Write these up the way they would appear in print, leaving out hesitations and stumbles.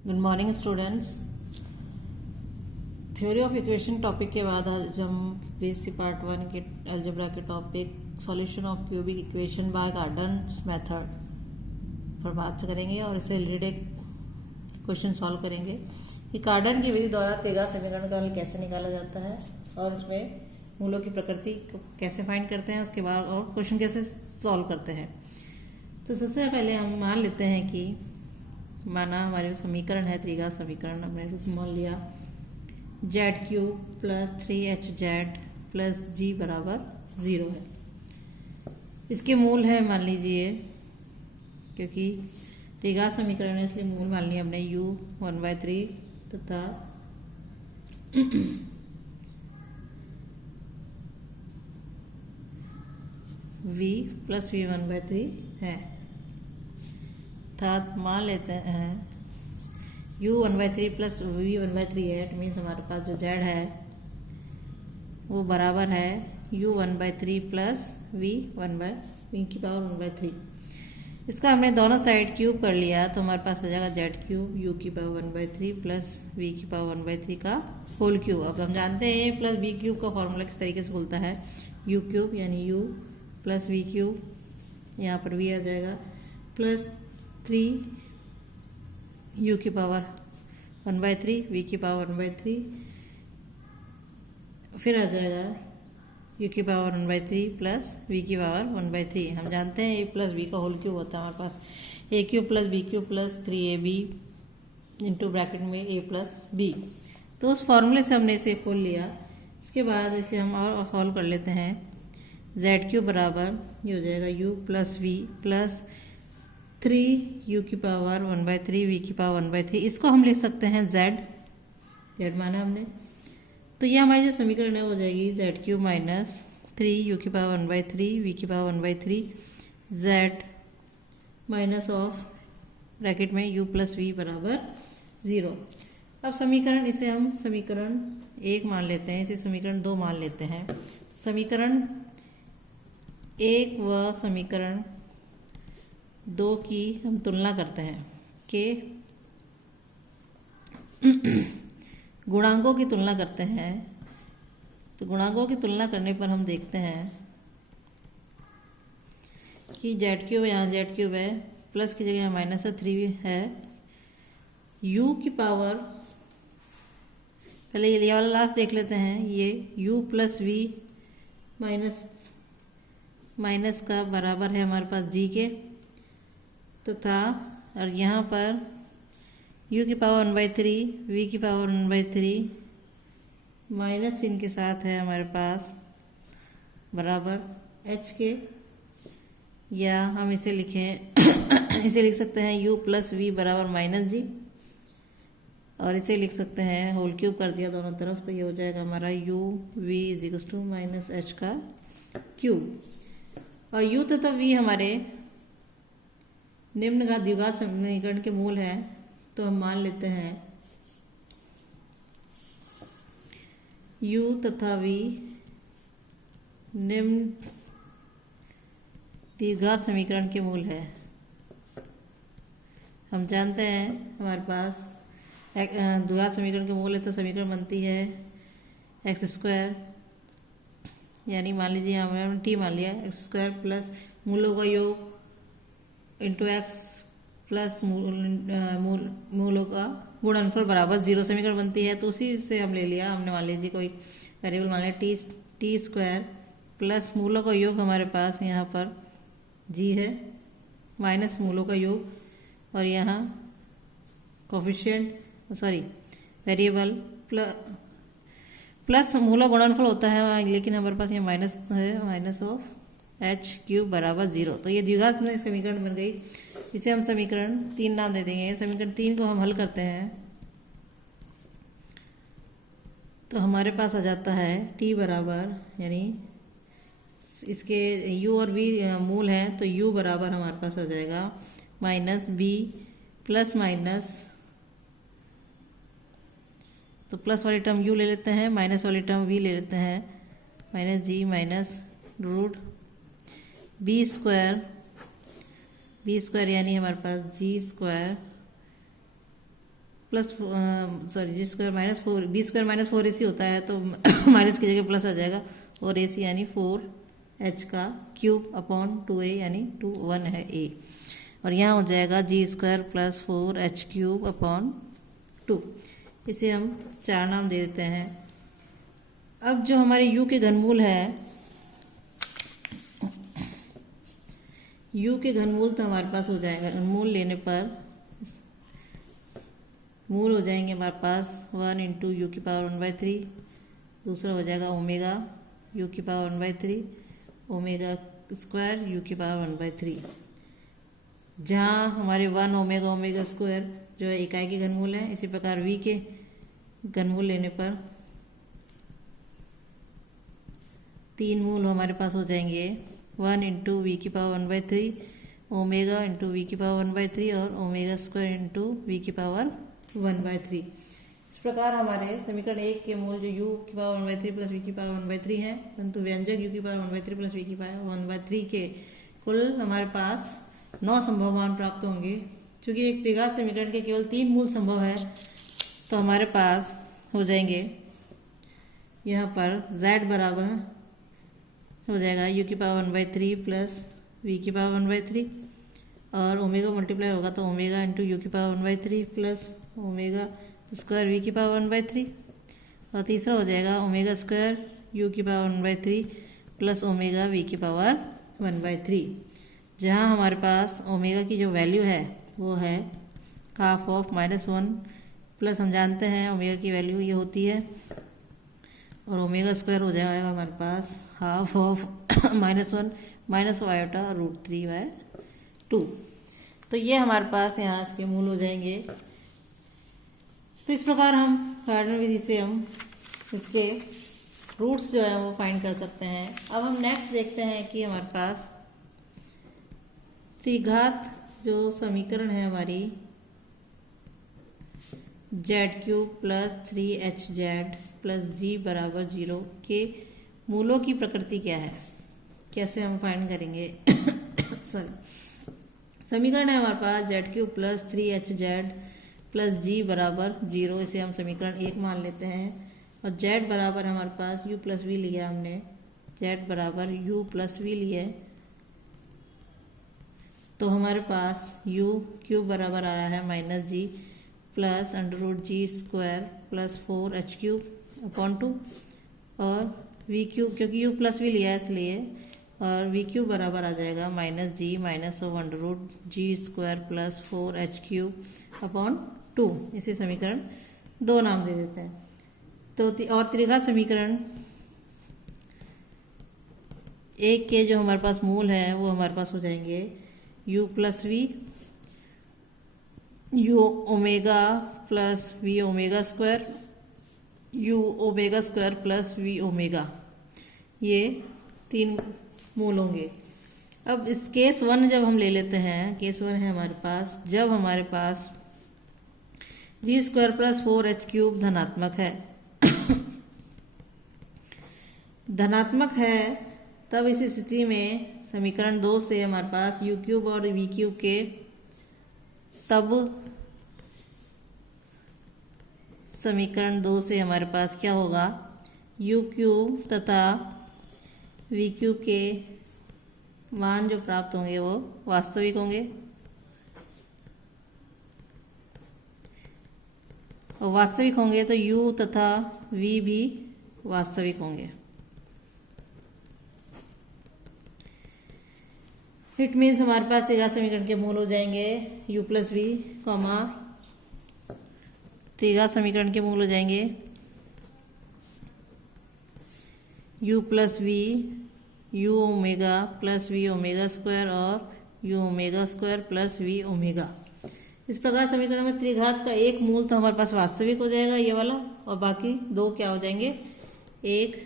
Good morning students. Theory of equation topic के बाद आज हम बीएससी पार्ट 1 के अलजेब्रा के topic solution of cubic equation by gardens method पर बात करेंगे और इससे रिलेटेड एक क्वेश्चन सॉल्व करेंगे कि कार्डन की विधि द्वारा तेगा समीकरण का हल कैसे निकाला जाता है और इसमें मूलों की प्रकृति को कैसे फाइंड करते हैं, उसके बाद और क्वेश्चन कैसे सॉल्व करते हैं। तो सबसे पहले हम मान लेते हैं कि माना हमारे समीकरण है त्रिघा समीकरण, हमने रूप मान लिया Z cube plus 3h plus G बराबर 0 है। इसके मूल है मान लीजिए, क्योंकि त्रिघा समीकरण है इसलिए मूल मान लिया हमने u 1/3 तथा v प्लस v 1/3 है। अर्थात मान लेते हैं u 1/3 प्लस v 1/3 है। इट मीन्स हमारे पास जो z है वो बराबर है u 1/3 प्लस v की पावर 1/3। इसका हमने दोनों साइड क्यूब कर लिया तो हमारे पास आ जाएगा z क्यूब u की पावर 1/3 प्लस v की पावर 1/3 का होल क्यूब। अब हम जानते हैं प्लस v क्यूब का फॉर्मूला किस तरीके से खुलता है, u क्यूब यानी u प्लस v क्यूब, यहाँ पर v आ जाएगा प्लस 3 u की पावर 1/3 v की पावर 1/3, फिर आ जाएगा u की पावर 1/3 प्लस v की पावर 1/3। हम जानते हैं a प्लस b का होल क्यूब होता है हमारे पास a cube plus b cube plus 3ab into bracket में a प्लस b। तो उस फॉर्मूले से हमने इसे खोल लिया। इसके बाद इसे हम और सॉल्व कर लेते हैं। z क्यूब बराबर ये हो जाएगा u plus v plus 3 u की पावर 1/3 v की पावर 1/3। इसको हम लिख सकते हैं z माना हमने, तो ये हमारी जो समीकरण है वो हो जाएगी z क्यूब माइनस 3 u की पावर 1/3 v की power 1/3 z minus of bracket में u प्लस v बराबर 0। अब समीकरण इसे हम समीकरण 1 मान लेते हैं, इसे समीकरण 2 मान लेते हैं। समीकरण 1 व समीकरण 2 की हम तुलना करते हैं कि गुणांकों की तुलना करते हैं। तो गुणांकों की तुलना करने पर हम देखते हैं कि जेड क्यूब यहाँ जेड क्यूब है, प्लस की जगह माइनस 3 है, u की पावर पहले ये वाला लास्ट देख लेते हैं। ये u प्लस v माइनस का बराबर है हमारे पास g के, तथा और यहाँ पर u की पावर 1/3 v की पावर 1/3 माइनस चिन्ह के साथ है हमारे पास बराबर h के, या हम इसे लिखें इसे लिख सकते हैं u प्लस v बराबर माइनस g, और इसे लिख सकते हैं होल क्यूब कर दिया दोनों तरफ तो ये हो जाएगा हमारा u v is to minus h का क्यूब। और u तथा v हमारे निम्न का द्विघात समीकरण के मूल है, तो हम मान लेते हैं u तथा v निम्न द्विघात समीकरण के मूल है। हम जानते हैं हमारे पास द्विघात समीकरण के मूल है तो समीकरण बनती है एक्स स्क्वायर, यानी मान लीजिए हमने टी मान लिया एक्स स्क्वायर प्लस मूलों का योग इंटू एक्स प्लस मूलों का गुणनफल बराबर 0 समीकरण बनती है। तो उसी से हम ले लिया, हमने मान लीजिए कोई वेरिएबल मान लिया टी स्क्वायर प्लस मूलों का योग हमारे पास यहाँ पर जी है माइनस मूलों का योग और यहाँ कोफिशिएंट वेरिएबल प्लस मूलों गुणनफल होता है, लेकिन हमारे पास ये माइनस है माइनस ऑफ h क्यूब बराबर 0। तो ये द्विघात में समीकरण बन गई। इसे हम समीकरण 3 नाम दे देंगे। समीकरण 3 को हम हल करते हैं तो हमारे पास आ जाता है t बराबर, यानी इसके u और v मूल हैं तो u बराबर हमारे पास आ जाएगा माइनस b प्लस माइनस, तो प्लस वाली टर्म u ले लेते हैं, माइनस वाली टर्म v ले लेते हैं, minus g minus root B square यानी हमारे पास G square plus sorry G square minus 4 B square minus 4ac होता है तो माइनस की जगह प्लस आ जाएगा और ac यानी 4h का क्यूब अपॉन 2a यानी 1 है a और यहाँ हो जाएगा G square plus 4h cube upon 2। इसे हम 4 नाम दे देते हैं। अब जो हमारे u के घनमूल है, u के घनमूल तो हमारे पास हो जाएगा, घनमूल लेने पर मूल हो जाएंगे हमारे पास 1 इंटू यू की पावर 1/3, दूसरा हो जाएगा ओमेगा यू की पावर 1/3 ओमेगा स्क्वायर यू की पावर 1/3, जहाँ हमारे 1 ओमेगा ओमेगा स्क्वायर जो है इकाई के घनमूल है। इसी प्रकार v के घनमूल लेने पर 3 मूल हमारे पास हो जाएंगे 1 इंटू वी की पावर 1/3 ओमेगा इंटू वी की पावर 1/3 और ओमेगा स्क्वायर इंटू वी की पावर 1/3। इस प्रकार हमारे समीकरण 1 के मूल जो u की पावर 1/3 प्लस वी की पावर 1/3 है, परंतु व्यंजक u की पावर 1/3 प्लस वी की पावर 1/3 के कुल हमारे पास 9 संभव मान प्राप्त होंगे। क्योंकि एक त्रिघात समीकरण के केवल 3 मूल संभव है तो हमारे पास हो जाएंगे यहाँ पर z बराबर हो जाएगा u की पावर 1/3 प्लस वी की पावर 1/3 और ओमेगा मल्टीप्लाई होगा तो ओमेगा इंटू यू की power 1/3 plus omega square V की पावर 1/3 और तीसरा हो जाएगा ओमेगा स्क्वायर यू की पावर 1/3 प्लस ओमेगा वी की पावर 1/3, जहाँ हमारे पास ओमेगा की जो वैल्यू है वो है हाफ ऑफ -1 प्लस हम जानते हैं ओमेगा की वैल्यू ये होती है और ओमेगा स्क्वायर हो जाएगा हमारे पास हाफ ऑफ -1 माइनस वायोटा √3/2। तो ये हमारे पास यहाँ इसके मूल हो जाएंगे। तो इस प्रकार हम कार्डिनल विधि से हम इसके रूट्स जो है वो फाइंड कर सकते हैं। अब हम नेक्स्ट देखते हैं कि हमारे पास त्रिघात जो समीकरण है हमारी z³ plus 3hz plus g बराबर 0 के मूलों की प्रकृति क्या है, कैसे हम फाइंड करेंगे। सॉरी, समीकरण है हमारे पास z³ plus 3hz plus g बराबर 0, इसे हम समीकरण 1 मान लेते हैं और z बराबर हमारे पास u प्लस वी लिया हमने, z बराबर u प्लस वी लिए तो हमारे पास u³ बराबर आ रहा है -g plus √g² plus 4h³ और v³ क्योंकि u प्लस वी लिया है इसलिए और v³ बराबर आ जाएगा -g minus √g² plus 4h³/2। इसे समीकरण 2 नाम दे देते हैं। तो और त्रिघात समीकरण 1 के जो हमारे पास मूल है वो हमारे पास हो जाएंगे u plus V u omega plus V omega square u omega square plus V omega, ये 3 मूल होंगे। अब इस केस 1 जब हम ले लेते हैं, केस 1 है हमारे पास जब हमारे पास g² प्लस 4h³ धनात्मक है धनात्मक है तब इस स्थिति में समीकरण 2 से हमारे पास u³ और v³ के तब समीकरण 2 से हमारे पास क्या होगा, u³ तथा v³ के मान जो प्राप्त होंगे वो वास्तविक होंगे और वास्तविक होंगे तो u तथा v भी वास्तविक होंगे। इट मीन्स हमारे पास त्रिघात समीकरण के मूल हो जाएंगे u प्लस वी कॉमा त्रिघात समीकरण के मूल हो जाएंगे u plus V u omega plus V omega square और u omega square plus V omega. इस प्रकार समीकरण में त्रिघात का एक मूल तो हमारे पास वास्तविक हो जाएगा ये वाला और बाकी 2 क्या हो जाएंगे, एक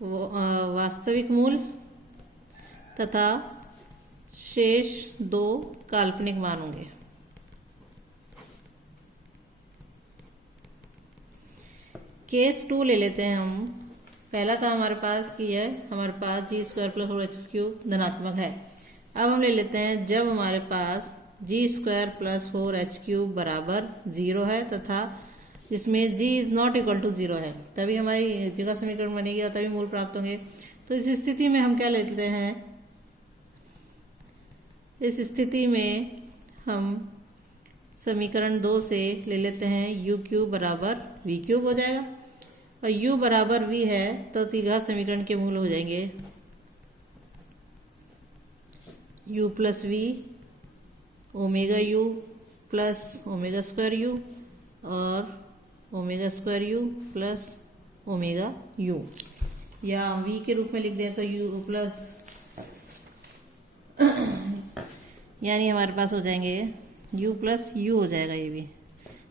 वास्तविक मूल तथा शेष 2 काल्पनिक मान होंगे। केस 2 ले लेते हैं हम। पहला था हमारे पास कि यह हमारे पास g² प्लस 4h³ धनात्मक है। अब हम ले लेते हैं जब हमारे पास जी स्क्वायर प्लस 4h³ बराबर 0 है तथा जिसमें g is not equal to 0 है, तभी हमारी g का समीकरण बनेगी और तभी मूल प्राप्त होंगे। तो इस स्थिति में हम क्या लेते हैं, इस स्थिति में हम समीकरण 2 से ले लेते हैं u³ बराबर v³ हो जाएगा और u बराबर v है तो द्विघात समीकरण के मूल हो जाएंगे u plus v omega u plus omega square u और omega square u plus omega u, या v के रूप में लिख दें तो u प्लस यानी हमारे पास हो जाएंगे u प्लस u हो जाएगा ये भी।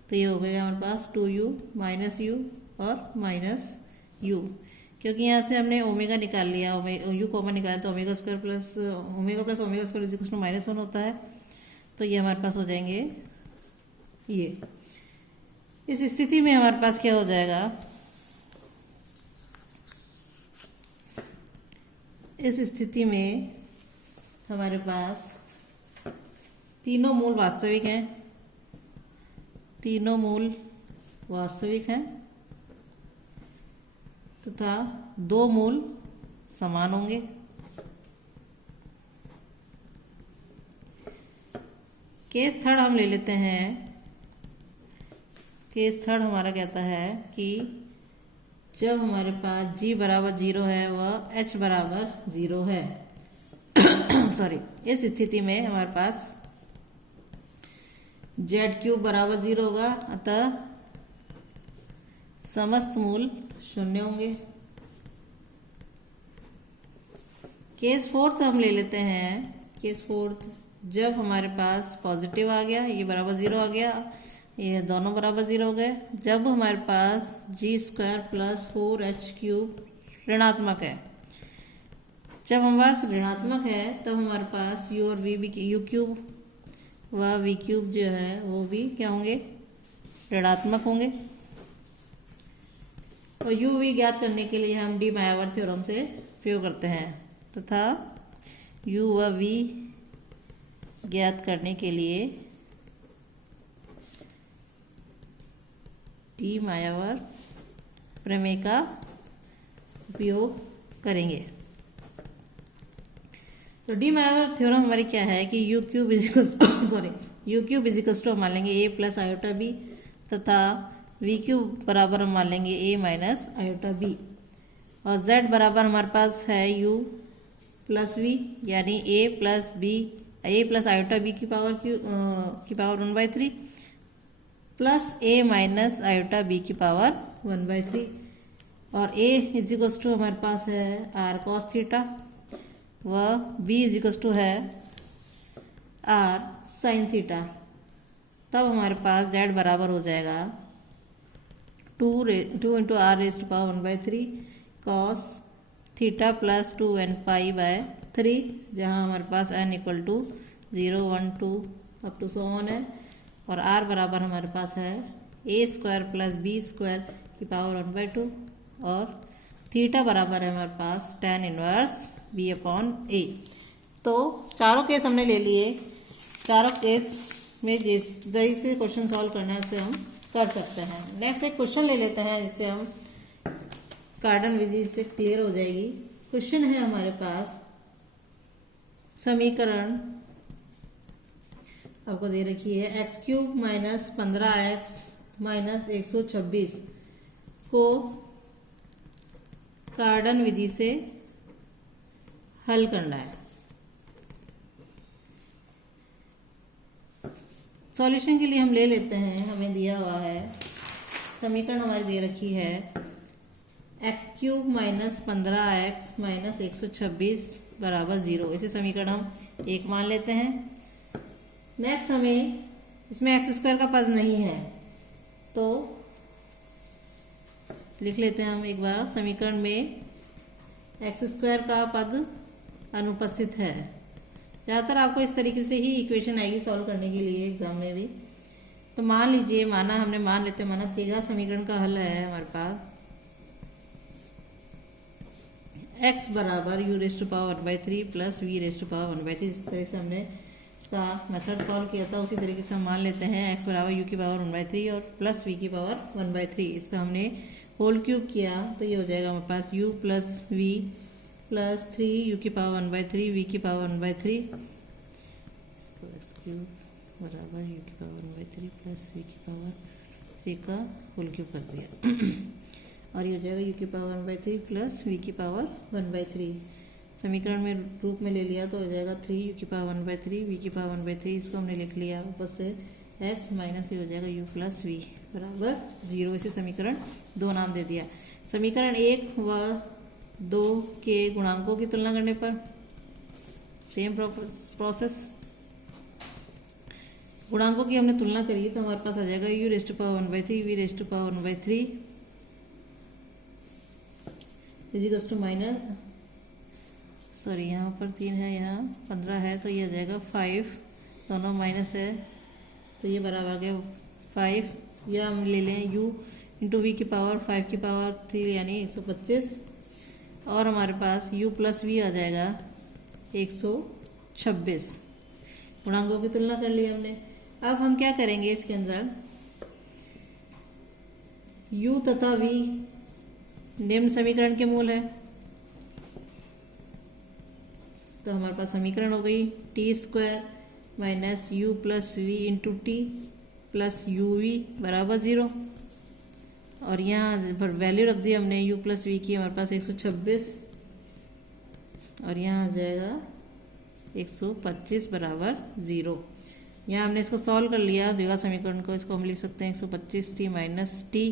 तो ये हो गया हमारे पास 2u माइनस u और माइनस u, क्योंकि यहाँ से हमने ओमेगा निकाल लिया, u कॉमन निकाला तो omega square plus omega square is equal to -1 होता है। तो ये हमारे पास हो जाएंगे ये। इस स्थिति में हमारे पास क्या हो जाएगा, इस स्थिति में हमारे पास तीनों मूल वास्तविक हैं, तीनों मूल वास्तविक हैं तथा दो मूल समान होंगे। केस थर्ड हम ले लेते हैं। केस थर्ड हमारा कहता है कि जब हमारे पास g बराबर 0 है व h बराबर 0 है सॉरी, इस स्थिति में हमारे पास z³ बराबर 0 होगा, अतः समस्त मूल शून्य होंगे। केस फोर्थ हम ले लेते हैं। केस फोर्थ, जब हमारे पास पॉजिटिव आ गया, ये बराबर 0 आ गया, ये दोनों बराबर 0 हो गए, जब हमारे पास g² प्लस 4h³ ऋणात्मक है, जब हमारे पास ऋणात्मक है तब हमारे पास u और u³ व v³ जो है वो भी क्या होंगे, ऋणात्मक होंगे। और u v ज्ञात करने के लिए हम डी मायावर थ्योरम से प्रयोग करते हैं तथा u व v ज्ञात करने के लिए डी मायावर प्रमेय का उपयोग करेंगे। तो डी मायावर थ्योरम हमारी क्या है कि u³ इजिकल्स टू मान लेंगे a प्लस आयोटा b तथा v³ बराबर हम मान लेंगे a माइनस आयोटा b, और z बराबर हमारे पास है u प्लस v यानी a प्लस आयोटा b की power 1/3 plus a minus iota b की पावर 1/3, और a इजिकल्स टू हमारे पास है r cos थीटा व b इजिकल्स टू है r साइन थीटा। तब हमारे पास z बराबर हो जाएगा 2 into r raise to power 1/3 cos theta plus 2n pi by 3, जहाँ हमारे पास n equal to 0 1 2 up to so on है, और r बराबर हमारे पास है a² प्लस b² की पावर 1/2, और थीटा बराबर है हमारे पास tan इनवर्स b/a। तो चारों केस हमने ले लिए। चारों केस में जिस तरीके से क्वेश्चन सॉल्व करना है उसे हम कर सकते हैं। नेक्स्ट एक क्वेश्चन ले लेते हैं जिससे हम कार्डन विधि से क्लियर हो जाएगी। क्वेश्चन है हमारे पास, समीकरण आपको दे रखी है x³ माइनस 15x माइनस 126 को कार्डन विधि से हल करना है। सॉल्यूशन के लिए हम ले लेते हैं, हमें दिया हुआ है समीकरण हमारी दे रखी है x³ माइनस 15x माइनस 126 बराबर 0। इसे समीकरण हम एक मान लेते हैं। नेक्स्ट हमें इसमें x² का पद नहीं है तो लिख लेते हैं हम एक बार, समीकरण में x² का पद अनुपस्थित है। ज़्यादातर आपको इस तरीके से ही इक्वेशन आएगी सॉल्व करने के लिए एग्जाम में भी। तो मान लीजिए, हमने मान लेते हैं, माना तीसरा समीकरण का हल है हमारे पास x बराबर u raise to power 1/3 plus v raise to power 1/3। इस तरह से हमने इसका मेथड सॉल्व किया था उसी तरीके से हम मान लेते हैं x बराबर u की पावर 1/3 और प्लस v की पावर 1/3। इसका हमने होल क्यूब किया तो ये हो जाएगा हमारे पास u plus v plus 3 u की पावर 1/3 v की पावर 1/3। इसको x क्यूब बराबर u की पावर 1/3 प्लस v की पावर 3 का होल क्यूब कर दिया और ये हो जाएगा u की पावर 1/3 प्लस v की पावर 1/3। समीकरण में रूप में ले लिया तो हो जाएगा 3 u की पावर 1/3 v की पावर 1/3। इसको हमने लिख लिया ऊपर से x माइनस ये हो जाएगा u प्लस v बराबर 0। इसे समीकरण 2 नाम दे दिया। समीकरण 1 व 2 के गुणांकों की तुलना करने पर सेम प्रोसेस। गुणांकों की हमने तुलना करी तो हमारे पास आ जाएगा u raise to power 1/3 v raise to power 1/3 is equals to minus sorry यहाँ पर 3 है यहाँ 15 है तो ये आ जाएगा 5, दोनों माइनस है तो ये बराबर आ गया 5। या हम ले लें u इंटू वी की पावर 5 की पावर 3 यानी 125 और हमारे पास u प्लस वी आ जाएगा 126। गुणांकों की तुलना कर ली हमने। अब हम क्या करेंगे इसके अंदर u तथा v निम्न समीकरण के मूल है तो हमारे पास समीकरण हो गई T square minus U plus V into T plus U V बराबर 0 और यहाँ पर वैल्यू रख दी हमने u प्लस वी की हमारे पास 126 और यहाँ आ जाएगा 125 बराबर 0। यहाँ हमने इसको सॉल्व कर लिया द्विघात समीकरण को। इसको हम लिख सकते हैं 125 टी माइनस टी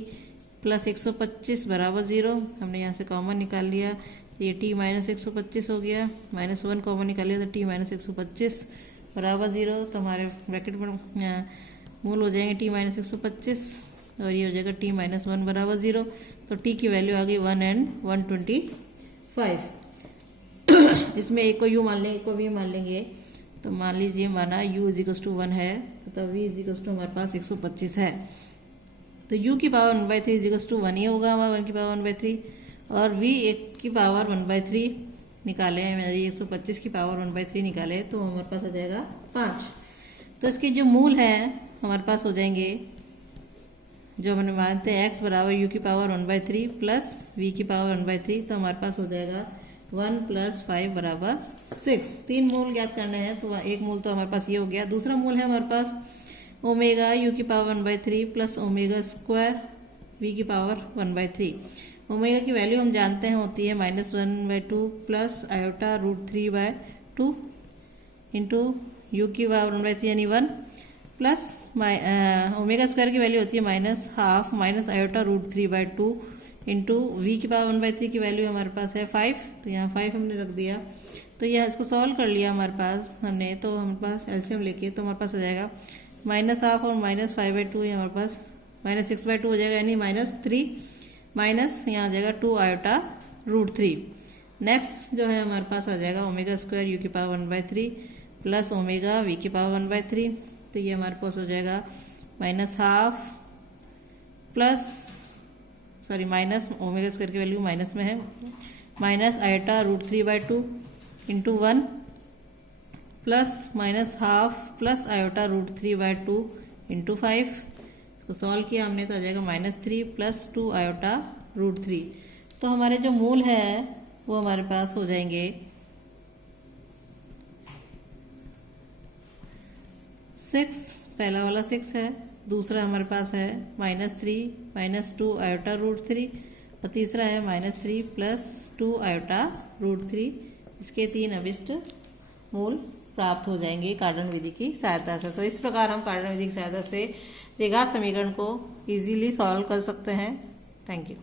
प्लस 125 बराबर 0। हमने यहाँ से कॉमन निकाल लिया ये t माइनस 125 हो गया, -1 कॉमन निकाल लिया तो t माइनस 125 बराबर 0। तो हमारे ब्रैकेट में मूल हो जाएंगे t माइनस 125 और ये हो जाएगा t माइनस 1 बराबर 0। तो t की वैल्यू आ गई 1 and 125। इसमें एक को u मान लेंगे एक को v मान लेंगे तो मान लीजिए माना u इज इक्वल्स टू 1 है तथा v इज इक्वल्स टू हमारे पास 125 है तो u की पावर 1/3 इज इक्वल्स टू 1 ही होगा हमारा 1 की पावर 1/3 और v 1 की पावर 1/3 निकाले 125 की पावर 1/3 निकाले तो हमारे पास आ जाएगा 5। तो इसके जो मूल है हमारे पास हो जाएंगे जो हमने मानते हैं x बराबर u की पावर 1/3 प्लस v की पावर 1/3 तो हमारे पास हो जाएगा 1 प्लस 5 बराबर 6। 3 मूल ज्ञात करने हैं तो एक मूल तो हमारे पास ये हो गया। दूसरा मूल है हमारे पास ओमेगा u की power 1/3 plus omega square v की पावर 1/3। ओमेगा की वैल्यू हम जानते हैं होती है -1/2 प्लस आयोटा √3/2 इंटू यू की पावर 1/3 यानी 1 प्लस ओमेगा स्क्वायर की वैल्यू होती है -½ माइनस आयोटा √3/2 इंटू वी की पावर 1/3 की वैल्यू हमारे पास है 5 तो यहाँ 5 हमने रख दिया। तो यह इसको सॉल्व कर लिया हमारे पास हमने तो हमारे पास एलसीएम लेके तो हमारे पास आ जाएगा -½ और -5/2 ये हमारे पास -6/2 हो जाएगा यानी -3 माइनस यहाँ आ जाएगा 2 आयोटा √3। नेक्स्ट जो है हमारे पास आ जाएगा ओमेगा स्क्वायर यू की पावर 1/3 प्लस ओमेगा वी की पावर 1/3 तो ये हमारे पास हो जाएगा -½ plus sorry minus omega square की वैल्यू माइनस में है minus iota √3/2 into 1 plus -½ plus iota √3/2 into 5। तो सॉल्व किया हमने तो आ जाएगा -3 प्लस 2 आयोटा √3। तो हमारे जो मूल है वो हमारे पास हो जाएंगे 6 पहला वाला 6 है दूसरा हमारे पास है -3 -2 आयोटा √3 और तीसरा है -3 प्लस 2 आयोटा √3। इसके 3 अभिष्ट मूल प्राप्त हो जाएंगे कार्डन विधि की सहायता से। तो इस प्रकार हम कार्डन विधि की सहायता से द्विघात समीकरण को इजीली सॉल्व कर सकते हैं। Thank you.